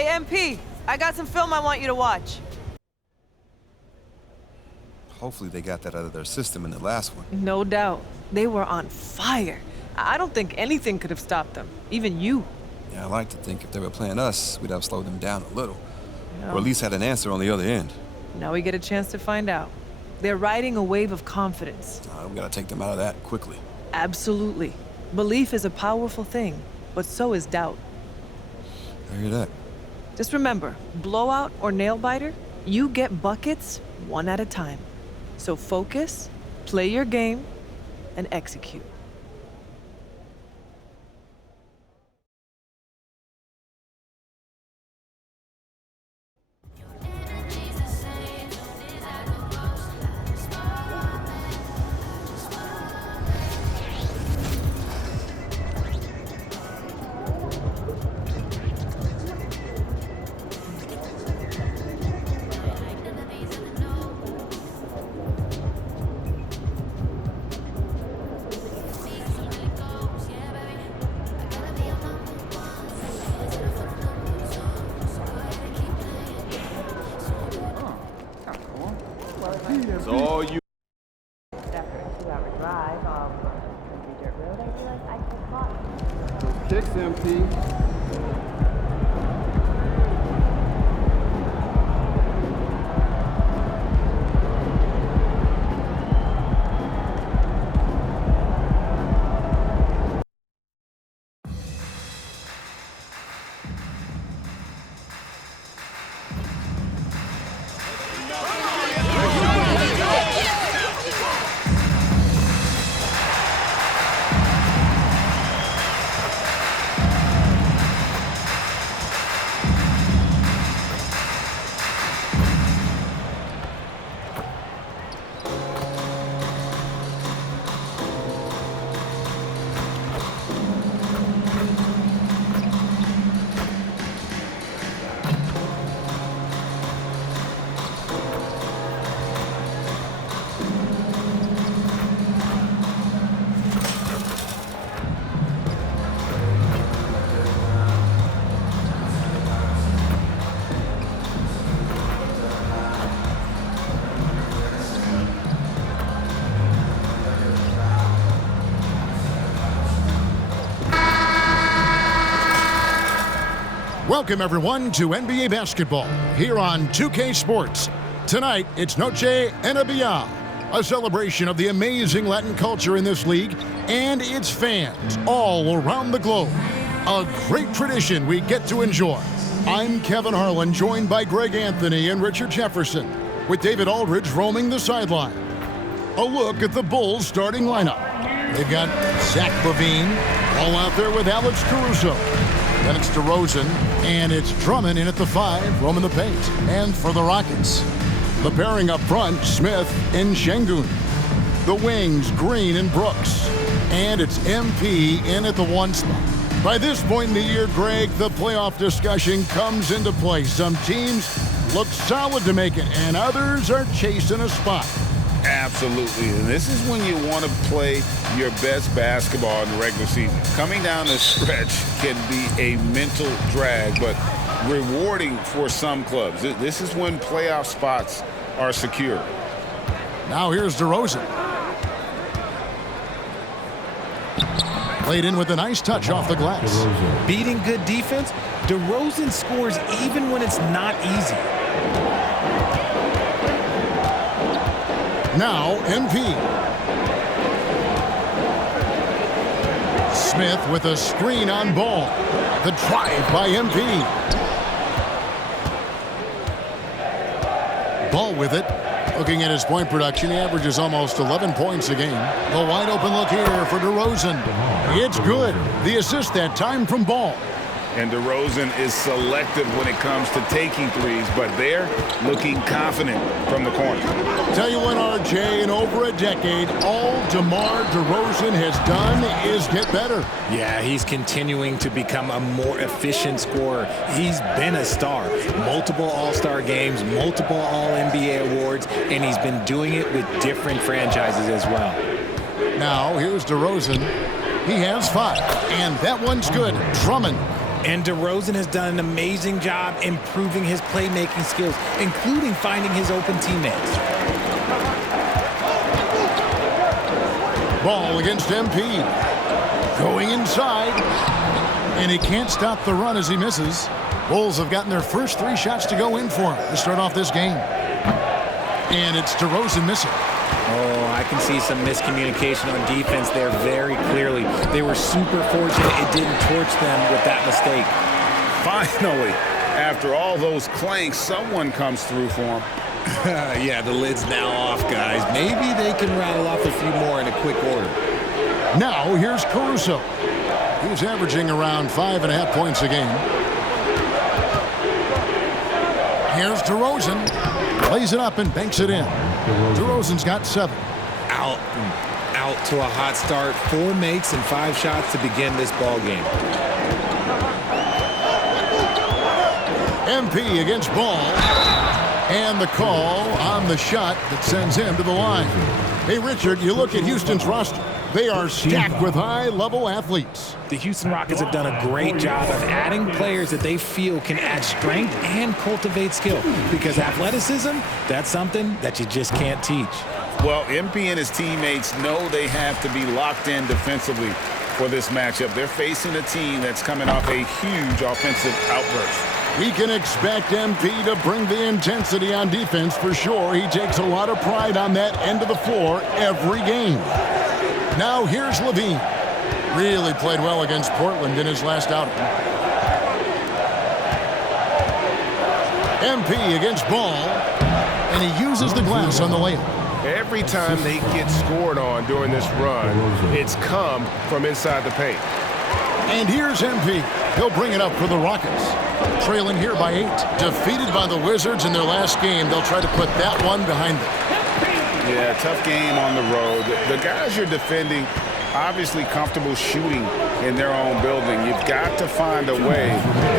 Hey, MP, I got some film I want you to watch. Hopefully they got that out of their system in the last one. No doubt. They were on fire. I don't think anything could have stopped them, even you. Yeah, I like to think if they were playing us, we'd have slowed them down a little. No. Or at least had an answer on the other end. Now we get a chance to find out. They're riding a wave of confidence. We gotta take them out of that quickly. Absolutely. Belief is a powerful thing, but so is doubt. I hear that. Just remember, blowout or nail biter, you get buckets one at a time. So focus, play your game, and execute. It's all you. After a 2-hour drive off the dirt road, I realized I could walk. Those kicks, MP. Welcome, everyone, to NBA basketball here on 2K Sports. Tonight, it's Noche Enabia, a celebration of the amazing Latin culture in this league and its fans all around the globe. A great tradition we get to enjoy. I'm Kevin Harlan, joined by Greg Anthony and Richard Jefferson, with David Aldridge roaming the sideline. A look at the Bulls' starting lineup. They've got Zach LaVine, all out there with Alex Caruso. Then it's DeRozan, and it's Drummond in at the 5, roaming the paint. And for the Rockets, the pairing up front, Smith and Şengün. The wings, Green and Brooks. And it's MP in at the 1 spot. By this point in the year, Greg, the playoff discussion comes into play. Some teams look solid to make it, and others are chasing a spot. Absolutely, and this is when you want to play your best basketball in the regular season. Coming down the stretch can be a mental drag, but rewarding for some clubs. This is when playoff spots are secure. Now here's DeRozan. Played in with a nice touch off the glass. DeRozan. Beating good defense, DeRozan scores even when it's not easy. Now, MP. Smith with a screen on Ball. The drive by MP. Ball with it. Looking at his point production, he averages almost 11 points a game. The wide open look here for DeRozan. It's good. The assist that time from Ball. And DeRozan is selective when it comes to taking threes, but they're looking confident from the corner. Tell you what, RJ, in over a decade, all DeMar DeRozan has done is get better. Yeah, he's continuing to become a more efficient scorer. He's been a star. Multiple All-Star games, multiple All-NBA awards, and he's been doing it with different franchises as well. Now, here's DeRozan. He has 5, and that one's good. Drummond. And DeRozan has done an amazing job improving his playmaking skills, including finding his open teammates. Ball against MP. Going inside. And he can't stop the run as he misses. Bulls have gotten their first 3 shots to go in for him to start off this game. And it's DeRozan missing. Oh, I can see some miscommunication on defense there very clearly. They were super fortunate it didn't torch them with that mistake. Finally, after all those clanks, someone comes through for him. Yeah, the lid's now off, guys. Maybe they can rattle off a few more in a quick order. Now here's Caruso. He's averaging around 5.5 points a game. Here's DeRozan. Plays it up and banks it in. DeRozan's got 7. Out to a hot start. 4 makes and 5 shots to begin this ball game. MP against Ball. And the call on the shot that sends him to the line. Hey, Richard, you look at Houston's roster. They are stacked with high-level athletes. The Houston Rockets have done a great job of adding players that they feel can add strength and cultivate skill. Because athleticism, that's something that you just can't teach. Well, MP and his teammates know they have to be locked in defensively for this matchup. They're facing a team that's coming off a huge offensive outburst. We can expect MP to bring the intensity on defense for sure. He takes a lot of pride on that end of the floor every game. Now here's Levine. Really played well against Portland in his last outing. MP against Ball. And he uses the glass on the layup. Every time they get scored on during this run, it's come from inside the paint. And here's MP. He'll bring it up for the Rockets. Trailing here by 8. Defeated by the Wizards in their last game. They'll try to put that one behind them. Yeah, tough game on the road. The guys you're defending, obviously comfortable shooting in their own building. You've got to find a way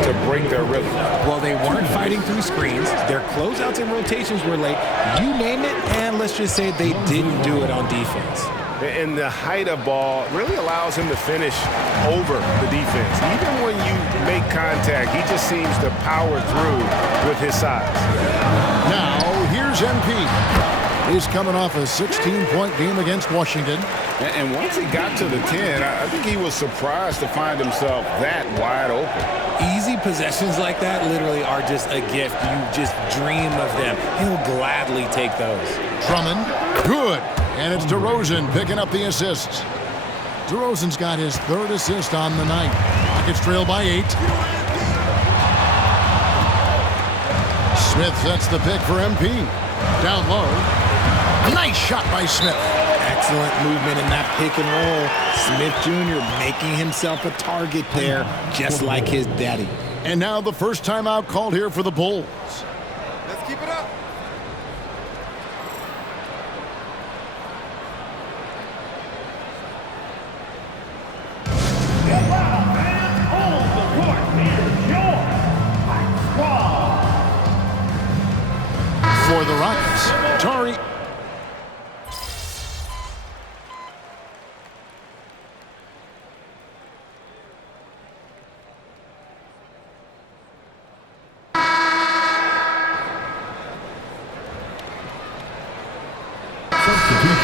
to break their rhythm. Well, they weren't fighting through screens. Their closeouts and rotations were late. You name it, and let's just say they didn't do it on defense. And the height of Ball really allows him to finish over the defense. Even when you make contact, he just seems to power through with his size. Now, here's MP. He's coming off a 16-point game against Washington. And once he got to the 10, I think he was surprised to find himself that wide open. Easy possessions like that literally are just a gift. You just dream of them. He'll gladly take those. Drummond, good. And it's DeRozan picking up the assists. DeRozan's got his 3rd assist on the night. Rockets trail by 8. Smith sets the pick for MP. Down low. Nice shot by Smith. Excellent movement in that pick and roll. Smith Jr. making himself a target there, just like his daddy. And now the first timeout called here for the Bulls. Let's keep it up. For the Rockets, Tari.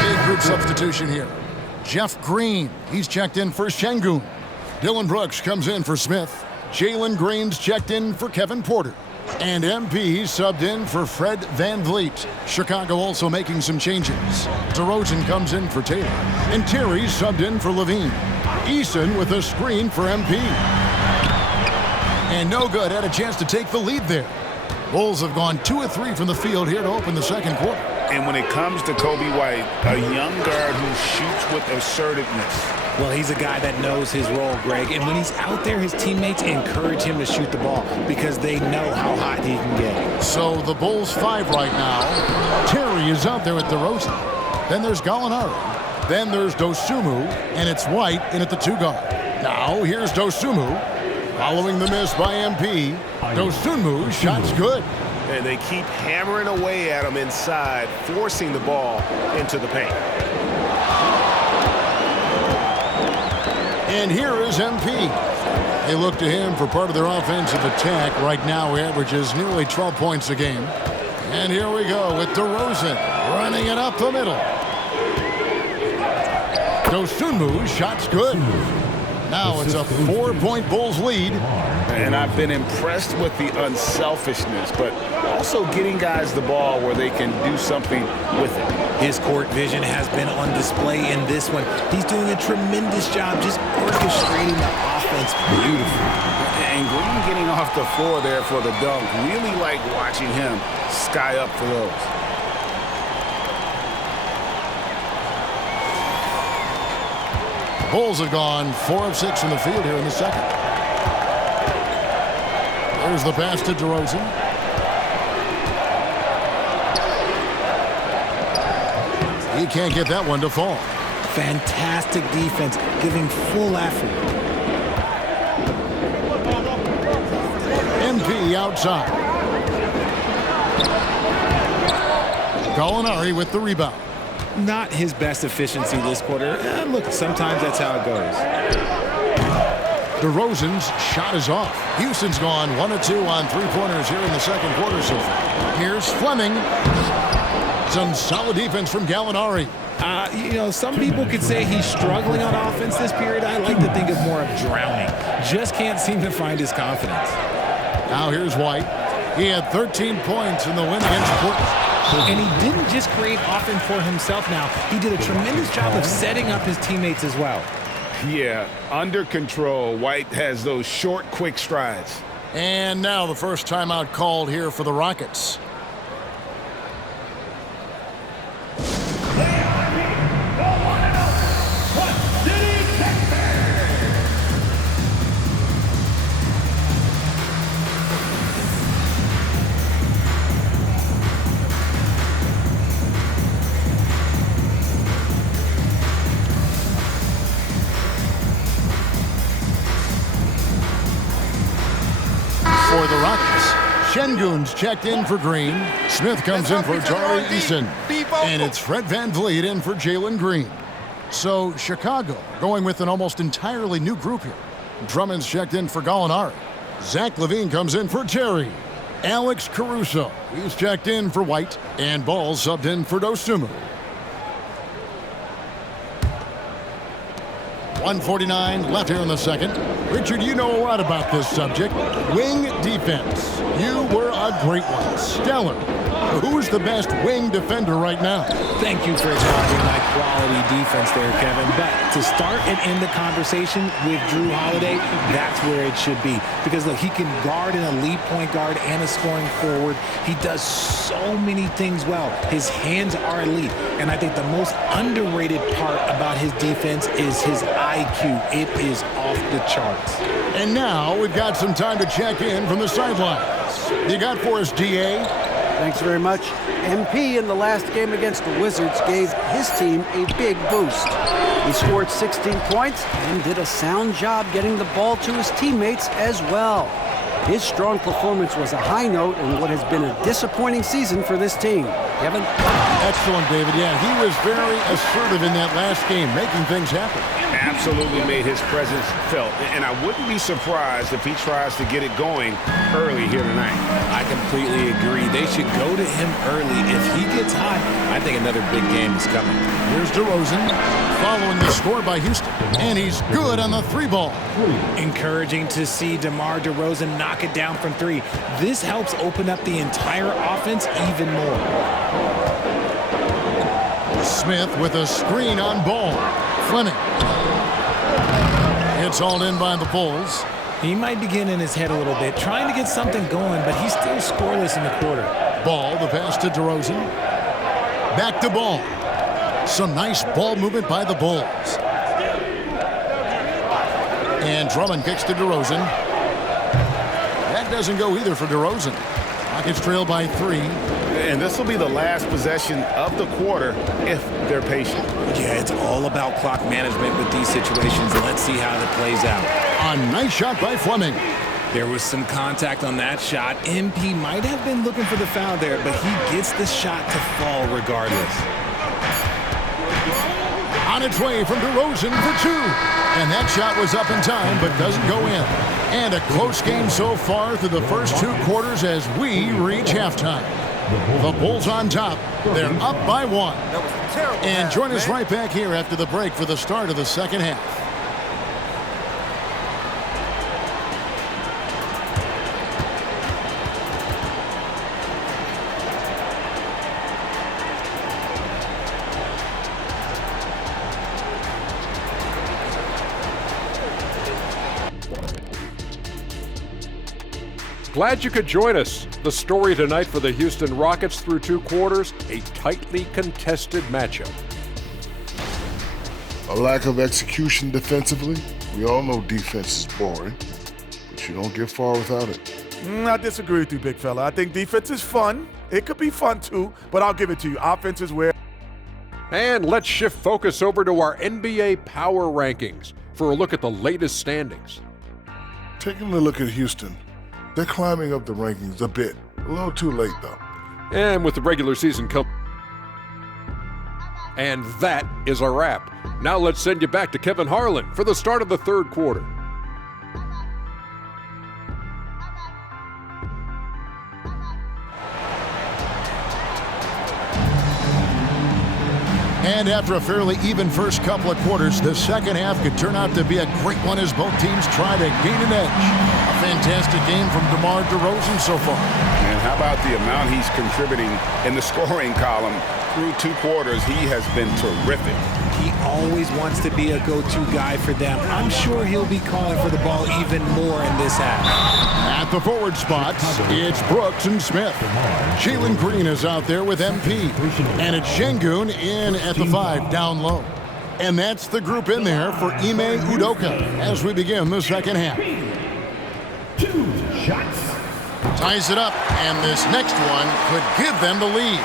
Big group substitution here. Jeff Green, he's checked in for Şengün. Dylan Brooks comes in for Smith. Jalen Green's checked in for Kevin Porter. And MP subbed in for Fred VanVleet. Chicago also making some changes. DeRozan comes in for Taylor. And Terry subbed in for Levine. Eason with a screen for MP. And no good, had a chance to take the lead there. Bulls have gone 2 of 3 from the field here to open the second quarter. And when it comes to Kobe White, a young guard who shoots with assertiveness. Well, he's a guy that knows his role, Greg. And when he's out there, his teammates encourage him to shoot the ball because they know how hot he can get. So the Bulls 5 right now. Terry is out there at DeRozan. Then there's Gallinari. Then there's Dosunmu. And it's White in at the 2 guard. Now here's Dosunmu. Following the miss by MP. Dosunmu, shot's good. And they keep hammering away at him inside, forcing the ball into the paint. And here is MP. They look to him for part of their offensive attack. Right now, he averages nearly 12 points a game. And here we go with DeRozan running it up the middle. Dosunmu's shot's good. Now it's a 4-point Bulls lead. And I've been impressed with the unselfishness, but also getting guys the ball where they can do something with it. His court vision has been on display in this one. He's doing a tremendous job just orchestrating the offense beautifully. And Green getting off the floor there for the dunk. Really like watching him sky up for those. Bulls have gone 4 of 6 from the field here in the second. There's the pass to DeRozan. He can't get that one to fall. Fantastic defense, giving full effort. MP outside. Gallinari with the rebound. Not his best efficiency this quarter. Look, sometimes that's how it goes. DeRozan's shot is off. Houston's gone 1 of 2 on three-pointers here in the second quarter so far. Here's Fleming. Some solid defense from Gallinari. You know, some people could say he's struggling on offense this period. I like to think of more of drowning. Just can't seem to find his confidence. Now here's White. He had 13 points in the win against Portland. And he didn't just create offense for himself now. He did a tremendous job of setting up his teammates as well. Yeah, under control. White has those short, quick strides. And now the first timeout called here for the Rockets. For the Rockets, Şengün's checked in for Green. Smith comes in for Tari Eason. And it's Fred VanVleet in for Jalen Green. So Chicago going with an almost entirely new group here. Drummond's checked in for Gallinari. Zach LaVine comes in for Terry. Alex Caruso, he's checked in for White. And Ball subbed in for Dosunmu. 1:49 left here in the second. Richard, you know a lot about this subject. Wing defense. You were a great one. Stellar. Who's the best wing defender right now? Thank you for acknowledging my quality defense there, Kevin. But to start and end the conversation with Drew Holiday, that's where it should be. Because, look, he can guard an elite point guard and a scoring forward. He does so many things well. His hands are elite. And I think the most underrated part about his defense is his IQ. It is off the charts. And now we've got some time to check in from the sidelines. You got for us, DA? Thanks very much. MP in the last game against the Wizards gave his team a big boost. He scored 16 points and did a sound job getting the ball to his teammates as well. His strong performance was a high note in what has been a disappointing season for this team. Kevin? Excellent, David. Yeah, he was very assertive in that last game, making things happen. Absolutely made his presence felt. And I wouldn't be surprised if he tries to get it going early here tonight. I completely agree. They should go to him early. If he gets hot, I think another big game is coming. Here's DeRozan following the score by Houston. And he's good on the three ball. Encouraging to see DeMar DeRozan knock it down from three. This helps open up the entire offense even more. Smith with a screen on Ball. Fleming. It's hauled in by the Bulls. He might be getting in his head a little bit, trying to get something going, but he's still scoreless in the quarter. Ball, the pass to DeRozan. Back to Ball. Some nice ball movement by the Bulls. And Drummond kicks to DeRozan. That doesn't go either for DeRozan. Rockets trail by 3. And this will be the last possession of the quarter if they're patient. Yeah, it's all about clock management with these situations. Let's see how that plays out. A nice shot by Fleming. There was some contact on that shot. MP might have been looking for the foul there, but he gets the shot to fall regardless. On its way from DeRozan for two. And that shot was up in time, but doesn't go in. And a close game so far through the first 2 quarters as we reach halftime. The Bulls on top. They're up by 1. And join us right back here after the break for the start of the second half. Glad you could join us. The story tonight for the Houston Rockets through 2 quarters, a tightly contested matchup. A lack of execution defensively. We all know defense is boring, but you don't get far without it. I disagree with you, big fella. I think defense is fun. It could be fun too, but I'll give it to you. Offense is where. And let's shift focus over to our NBA Power Rankings for a look at the latest standings. Taking a look at Houston, they're climbing up the rankings a bit. A little too late, though. And with the regular season coming. And that is a wrap. Now let's send you back to Kevin Harlan for the start of the 3rd quarter. And after a fairly even first couple of quarters, the second half could turn out to be a great one as both teams try to gain an edge. A fantastic game from DeMar DeRozan so far. And how about the amount he's contributing in the scoring column? Through 2 quarters, he has been terrific. He always wants to be a go-to guy for them. I'm sure he'll be calling for the ball even more in this half. At the forward spots, it's Brooks and Smith. Jalen Green is out there with MP. And it's Şengün in at the 5, down low. And that's the group in there for Ime Udoka as we begin the second half. 2 shots. Ties it up, and this next one could give them the lead.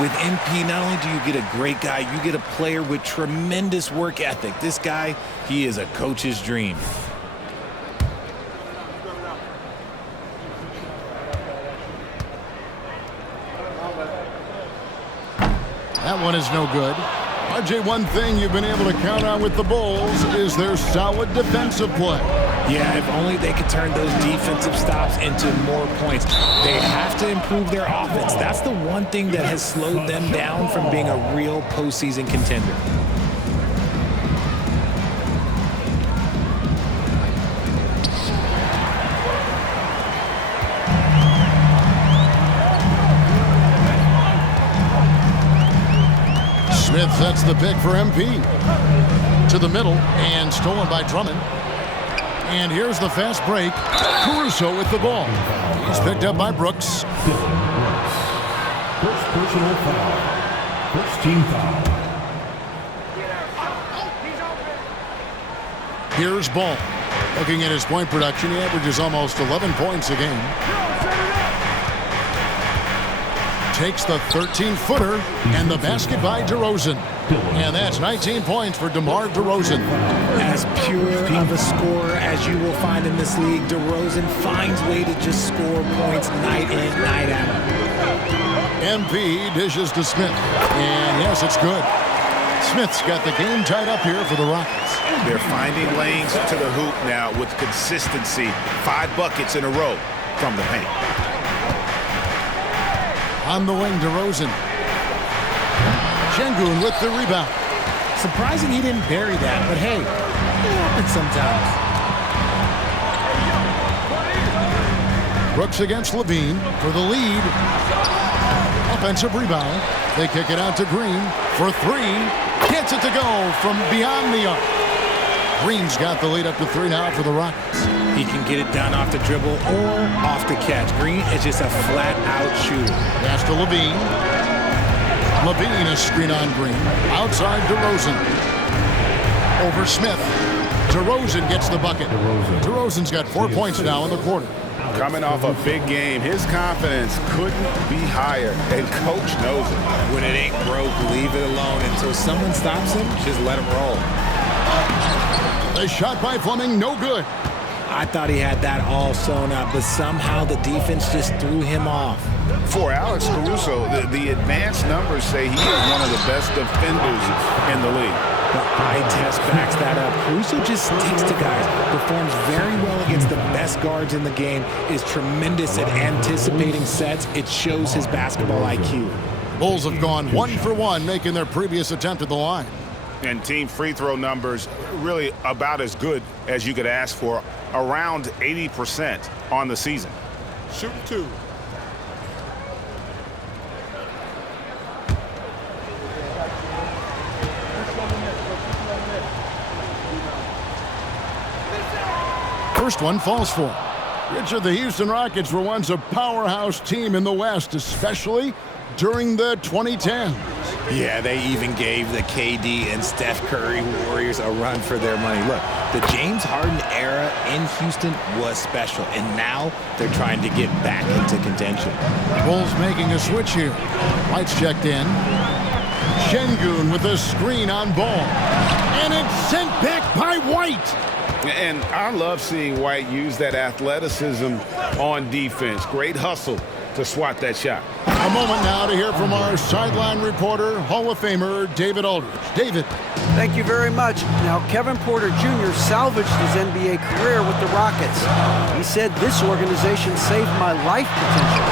With MP, not only do you get a great guy, you get a player with tremendous work ethic. This guy, he is a coach's dream. That one is no good. RJ, one thing you've been able to count on with the Bulls is their solid defensive play. Yeah, if only they could turn those defensive stops into more points. They have to improve their offense. That's the one thing that has slowed them down from being a real postseason contender. Smith sets the pick for MP. To the middle, and stolen by Drummond. And here's the fast break. Caruso with the ball. He's picked up by Brooks. First personal foul. First team foul. Here's Ball. Looking at his point production, he averages almost 11 points a game. Takes the 13-footer and the basket by DeRozan. And that's 19 points for DeMar DeRozan. As pure of a scorer as you will find in this league, DeRozan finds way to just score points night in, night out. MP dishes to Smith. And yes, it's good. Smith's got the game tied up here for the Rockets. They're finding lanes to the hoop now with consistency. 5 buckets in a row from the paint. On the wing, DeRozan. Şengün with the rebound. Surprising he didn't bury that, but hey, it happens sometimes. Brooks against Levine for the lead. Offensive rebound. They kick it out to Green for 3. Gets it to go from beyond the arc. Green's got the lead up to 3 now for the Rockets. He can get it done off the dribble or off the catch. Green is just a flat-out shooter. Pass to Levine. Levine is screen on Green. Outside DeRozan. Over Smith. DeRozan gets the bucket. DeRozan's got 4 points now in the quarter. Coming off a big game, his confidence couldn't be higher, and coach knows it. When it ain't broke, leave it alone. Until someone stops him, just let him roll. The shot by Fleming, no good. I thought he had that all sewn up, but somehow the defense just threw him off. For Alex Caruso, the advanced numbers say he is one of the best defenders in the league. The eye test backs that up. Caruso just sticks to guys, performs very well against the best guards in the game, is tremendous at anticipating sets. It shows his basketball IQ. Bulls have gone 1 for 1, making their previous attempt at the line. And team free throw numbers really about as good as you could ask for, around 80% on the season. Shooting 2. First one falls for him. Richard, the Houston Rockets were once a powerhouse team in the West, especially during the 2010s. Yeah, they even gave the KD and Steph Curry Warriors a run for their money. Look, the James Harden era in Houston was special, and now they're trying to get back into contention. Bulls making a switch here. White's checked in. Şengün with a screen on ball. And it's sent back by White. And I love seeing White use that athleticism on defense. Great hustle to swat that shot. A moment now to hear from our sideline reporter, Hall of Famer David Aldridge. David. Thank you very much. Now, Kevin Porter Jr. salvaged his NBA career with the Rockets. He said, "This organization saved my life potential.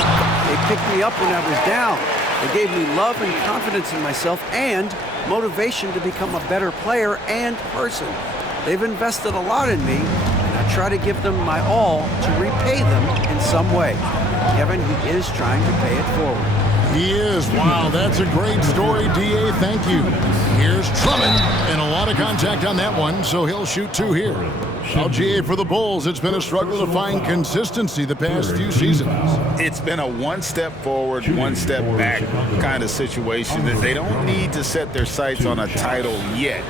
They picked me up when I was down. They gave me love and confidence in myself and motivation to become a better player and person. They've invested a lot in me, and I try to give them my all to repay them in some way." Kevin, he is trying to pay it forward. He is. Wow, that's a great story, D.A. Thank you. Here's Drummond, and a lot of contact on that one, so he'll shoot 2 here. Now, G.A., for the Bulls, it's been a struggle to find consistency the past few seasons. It's been a one step forward, one step back kind of situation. They don't need to set their sights on a title yet.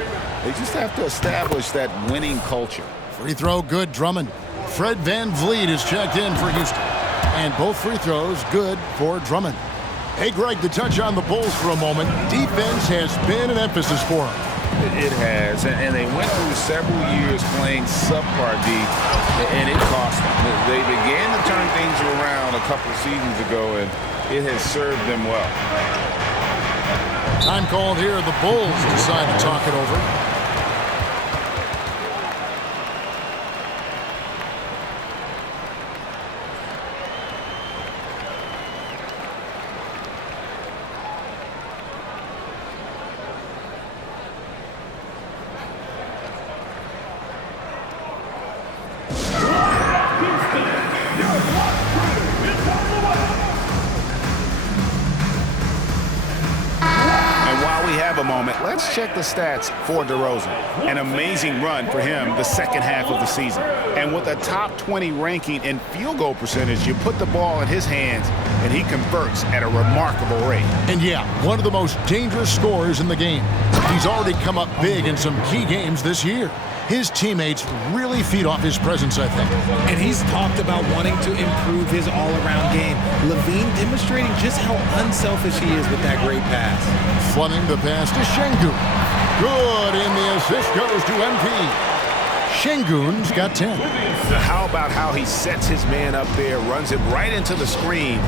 They just have to establish that winning culture. Free throw good, Drummond. Fred VanVleet is checked in for Houston. And both free throws good for Drummond. Hey, Greg, the touch on the Bulls for a moment. Defense has been an emphasis for them. It has, and they went through several years playing subpar D, and it cost them. They began to turn things around a couple seasons ago, and it has served them well. Time called here. The Bulls decide to talk it over. Let's check the stats for DeRozan. An amazing run for him the second half of the season. And with a top 20 ranking in field goal percentage, you put the ball in his hands and he converts at a remarkable rate. And yeah, one of the most dangerous scorers in the game. He's already come up big in some key games this year. His teammates really feed off his presence, I think. And he's talked about wanting to improve his all-around game. Levine demonstrating just how unselfish he is with that great pass. Fleming the pass to Şengün. Good, and the assist goes to MP. Şengün's got 10. How about how he sets his man up there, runs him right into the screen,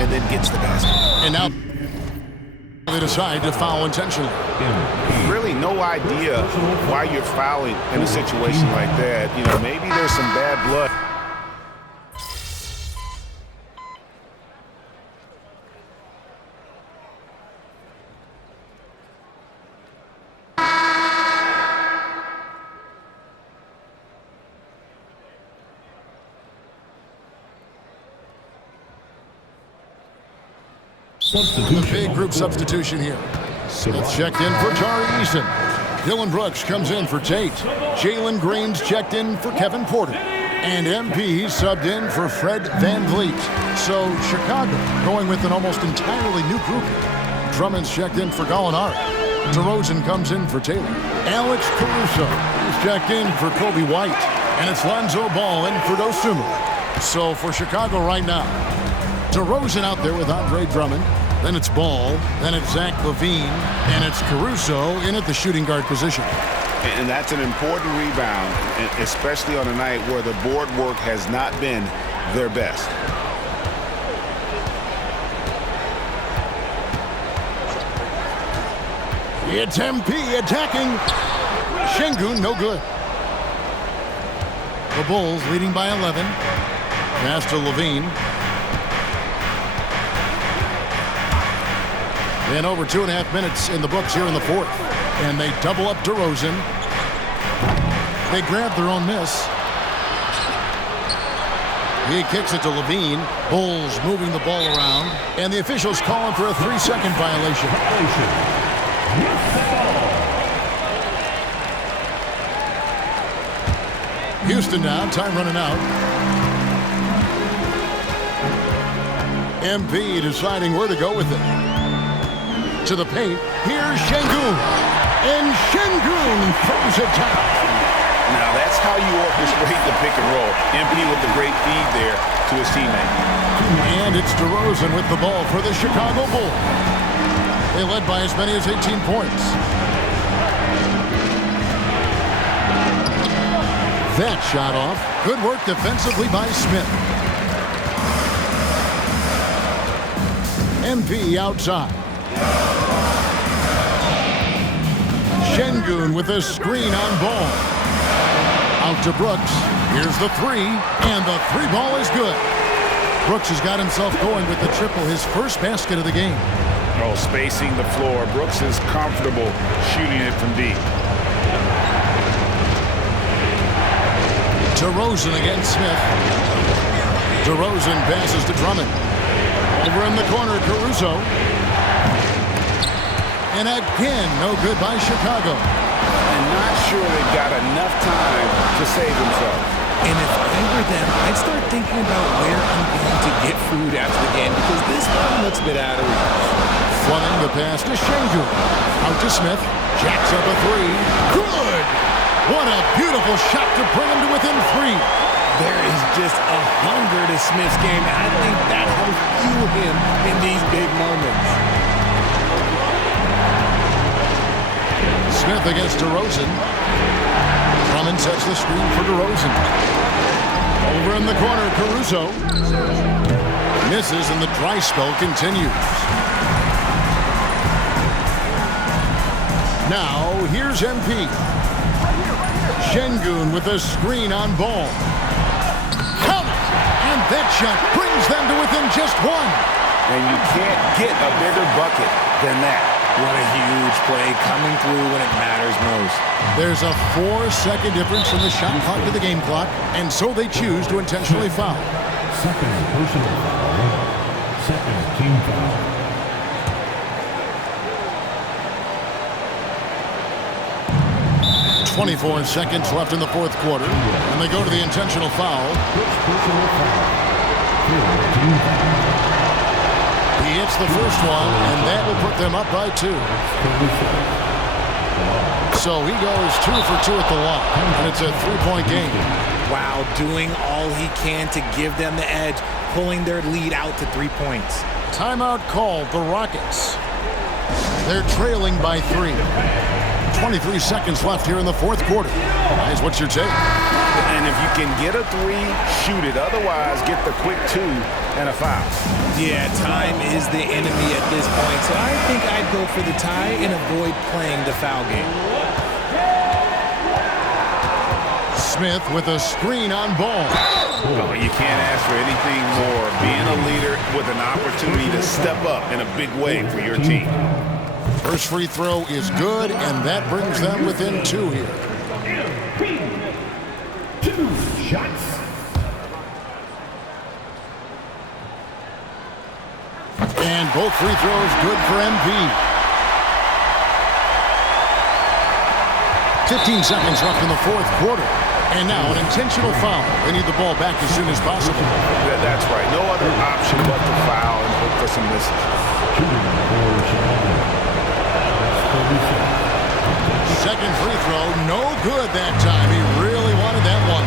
and then gets the basket. And now they decide to foul intentionally. Really no idea why you're fouling in a situation like that. You know, maybe there's some bad blood. The big group substitution here. Smith checked in for Tari Eason. Dylan Brooks comes in for Tate. Jalen Green's checked in for Kevin Porter. And MP subbed in for Fred VanVleet. So Chicago going with an almost entirely new group. Drummond's checked in for Gallinari. DeRozan comes in for Taylor. Alex Caruso is checked in for Kobe White. And it's Lonzo Ball in for Dosunmu. So for Chicago right now, DeRozan out there with Andre Drummond. Then it's Ball. Then it's Zach LaVine. And it's Caruso in at the shooting guard position. And that's an important rebound, especially on a night where the board work has not been their best. It's MP attacking. Şengün, no good. The Bulls leading by 11. Pass to Levine. And over 2.5 minutes in the books here in the fourth. And they double up DeRozan. They grab their own miss. He kicks it to Levine. Bulls moving the ball around. And the officials calling for a 3-second violation. Houston now, time running out. MP deciding where to go with it. To the paint. Here's Şengün. And Şengün throws it down. Now that's how you orchestrate the pick and roll. MP with the great feed there to his teammate. And it's DeRozan with the ball for the Chicago Bulls. They led by as many as 18 points. That shot off. Good work defensively by Smith. MP outside. Şengün with a screen on ball. Out to Brooks. Here's the three, and the three ball is good. Brooks has got himself going with the triple, his first basket of the game. Oh, spacing the floor. Brooks is comfortable shooting it from deep. DeRozan against Smith. DeRozan passes to Drummond. Over in the corner, Caruso. And again, no good by Chicago. And not sure they've got enough time to save themselves. And if I were them, I'd start thinking about where I'm going to get food after the game because this one looks a bit out of reach. Fleming the pass to Şengün. Out to Smith. Jacks up a three. Good! What a beautiful shot to bring him to within three. There is just a hunger to Smith's game, and I think that helps fuel him in these big moments. Smith against DeRozan. Drummond sets the screen for DeRozan. Over in the corner, Caruso. Misses, and the dry spell continues. Now, here's MP. Şengün with a screen on ball. Count it! And that shot brings them to within just one. And you can't get a bigger bucket than that. What a huge play coming through when it matters most. There's a 4-second difference from the shot clock to the game clock, and so they choose to intentionally foul. Second personal foul. Second team foul. 24 seconds left in the fourth quarter, and they go to the intentional foul. He hits the first one, and that will put them up by 2. So he goes 2 for 2 at the line, and it's a 3-point game. Wow, doing all he can to give them the edge, pulling their lead out to 3 points. Timeout called, the Rockets. They're trailing by 3. 23 seconds left here in the fourth quarter. Guys, what's your take? And if you can get a 3, shoot it. Otherwise, get the quick 2 and a foul. Yeah, time is the enemy at this point, so I think I'd go for the tie and avoid playing the foul game. Smith with a screen on ball. Well, you can't ask for anything more. Being a leader with an opportunity to step up in a big way for your team. First free throw is good, and that brings them within 2 here. 2 shots. And both free throws good for MP. 15 seconds left in the fourth quarter. And now an intentional foul. They need the ball back as soon as possible. That's right. No other option but to foul and hope for some misses. Second free throw, no good that time. He really wanted that one.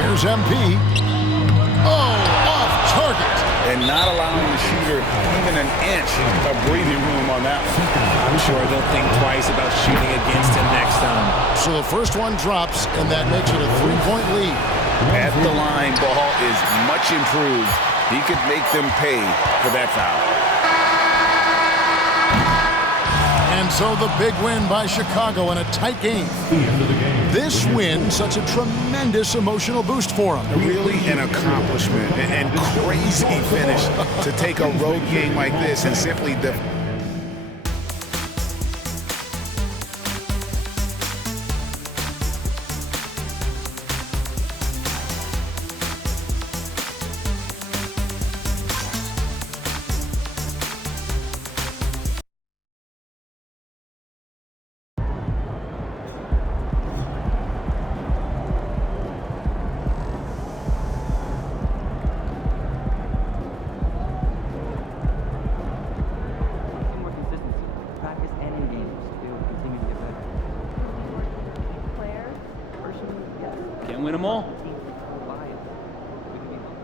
Here's MP. Oh, off target. And not allowing the shooter even an inch of breathing room on that one. I'm sure they'll think twice about shooting against him next time. So the first one drops, and that makes it a 3-point lead. At the line, ball is much improved. He could make them pay for that foul. And so the big win by Chicago in a tight game. The end of the game. This win, such a tremendous emotional boost for them. Really an accomplishment and crazy finish to take a road game like this and simply more consistency, practice and in games to continue to get better. Players, Personally, yes. Can't win them all. Bias. We can be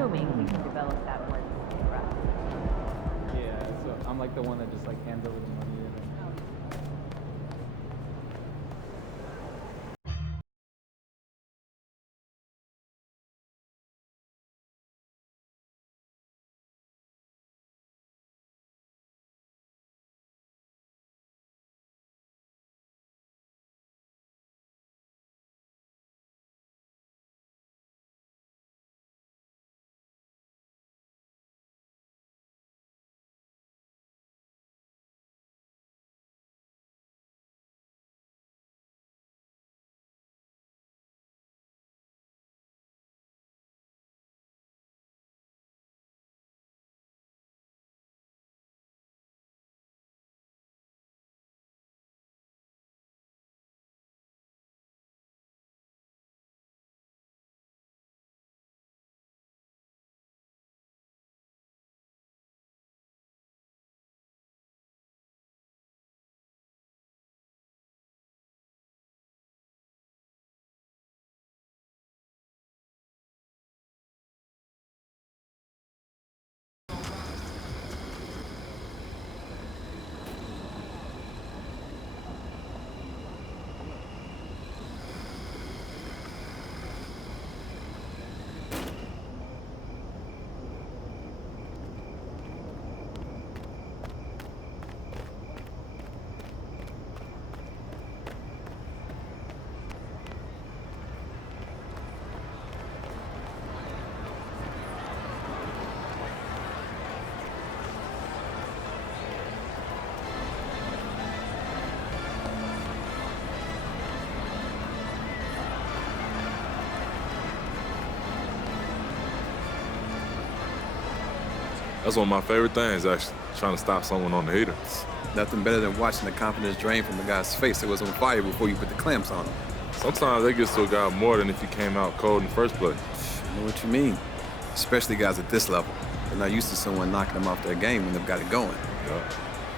assuming we can develop that work. Yeah, so I'm like the one that just like hands over the money and That's one of my favorite things, actually, trying to stop someone on the heater. Nothing better than watching the confidence drain from a guy's face that was on fire before you put the clamps on him. Sometimes that gets to a guy more than if he came out cold in the first place. I know what you mean. Especially guys at this level. They're not used to someone knocking them off their game when they've got it going. Yeah.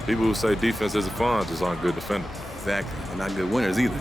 People who say defense isn't fun just aren't good defenders. Exactly. They're not good winners either.